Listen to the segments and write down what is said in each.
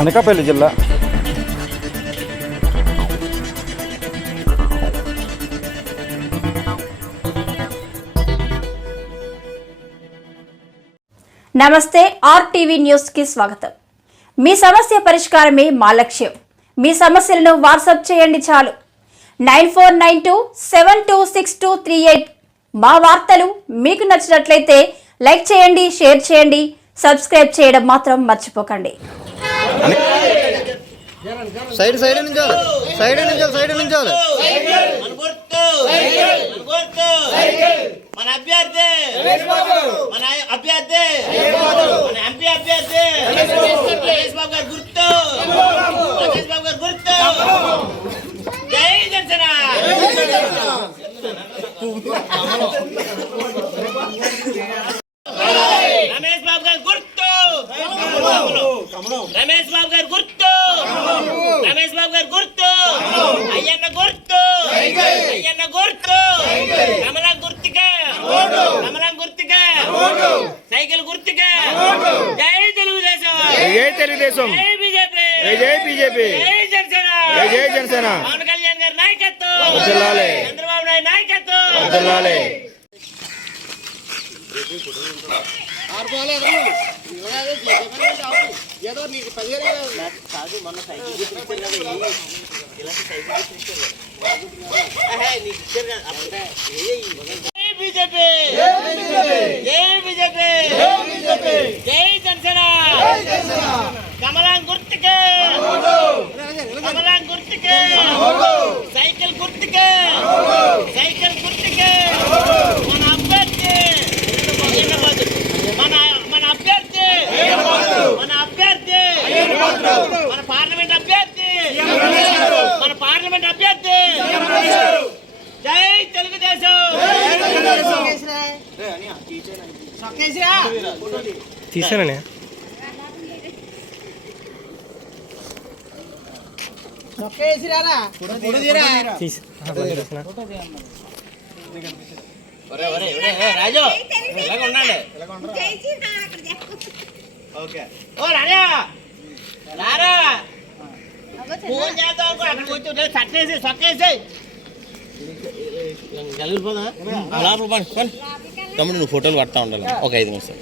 అనకాపల్లి జిల్లా. నమస్తే, RTV news కి స్వాగతం. మీ సమస్య పరిష్కారమే మా లక్ష్యం. మీ సమస్యలను వాట్సాప్ చేయండి చాలు. 9492726238. మా వార్తలు మీకు నచ్చినట్లయితే లైక్ చేయండి, షేర్ చేయండి, సబ్స్క్రైబ్ చేయడం మాత్రం మర్చిపోకండి. సైడ్ నించాలి. మన అభ్యర్థి మన ఎంపీ అభ్యర్థి రమేష్ బాబు గారు గుర్తు. జై జనసేన. రమేష్ బాబు గారు గుర్తు. అయ్యన్న గుర్తు. కమలం గుర్తుగా సైకిల్ గుర్తుగా. జై తెలుగుదేశం. జై బీజేపీ. జై జనసేన. పవన్ కళ్యాణ్ గారి నాయకత్వం. చంద్రబాబు నాయుడు నాయకత్వం. బీజేపీ. జై జనసేన. కమలం గుర్తుకే. సైకిల్ గుర్తుకే. మన అభ్యర్థి మన పార్లమెంట్ అభ్యర్థి. జై తెలుగుదేశం. తీసారనే రాజు ఇలాగ ఉండండి. ఓ రాజా రారా ఫోన్ చేద్దాం అనుకో. అక్కడ కూర్చో సట్టేసి కలిగిపోదా లోపల పని తమ్ముడు. నువ్వు ఫోటోలు పడతా ఉండాలి ఒక 5 నిమిషాలు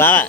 బావా.